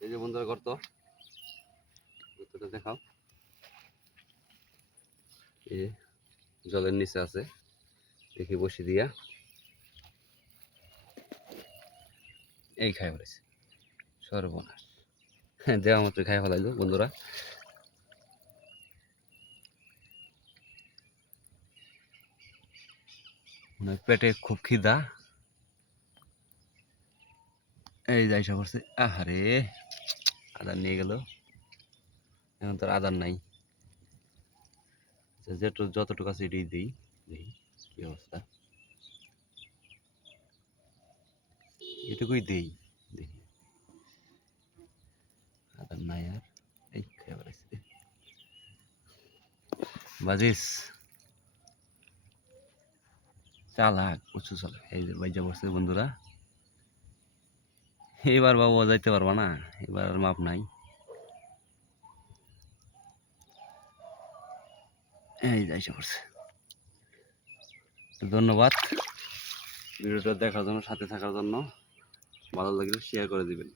এই যে বন্ধুরা গর্তটা দেখাও, এই জলের নিচে আছে, দেখি বসে দিয়া এই খাই ফেলেছে, সর্বনাশ। দেওয়া মাত্র খাই ফেলাইলো বন্ধুরা। পেটে খুব খিদা, এই যাইসা করছে। আহারে আদার নিয়ে গেল, এখন তোর আদার নাই, যতটুকু আছে এটাই দিই, দেখি কি অবস্থা, এটুকুই দিই, দেখি আদার নাই আর। এই খেয়ে বেড়াইছে বাজিস, চালাক প্রচুর চালাক। এই যে বাইজা বসছে বন্ধুরা, এবার বাবু যাইতে পারবা না, এবার আর মাপ নাই। এই যাইসা পড়ছে। ধন্যবাদ ভিডিওটা দেখার জন্য, সাথে থাকার জন্য। ভালো লাগলে শেয়ার করে দিবেন।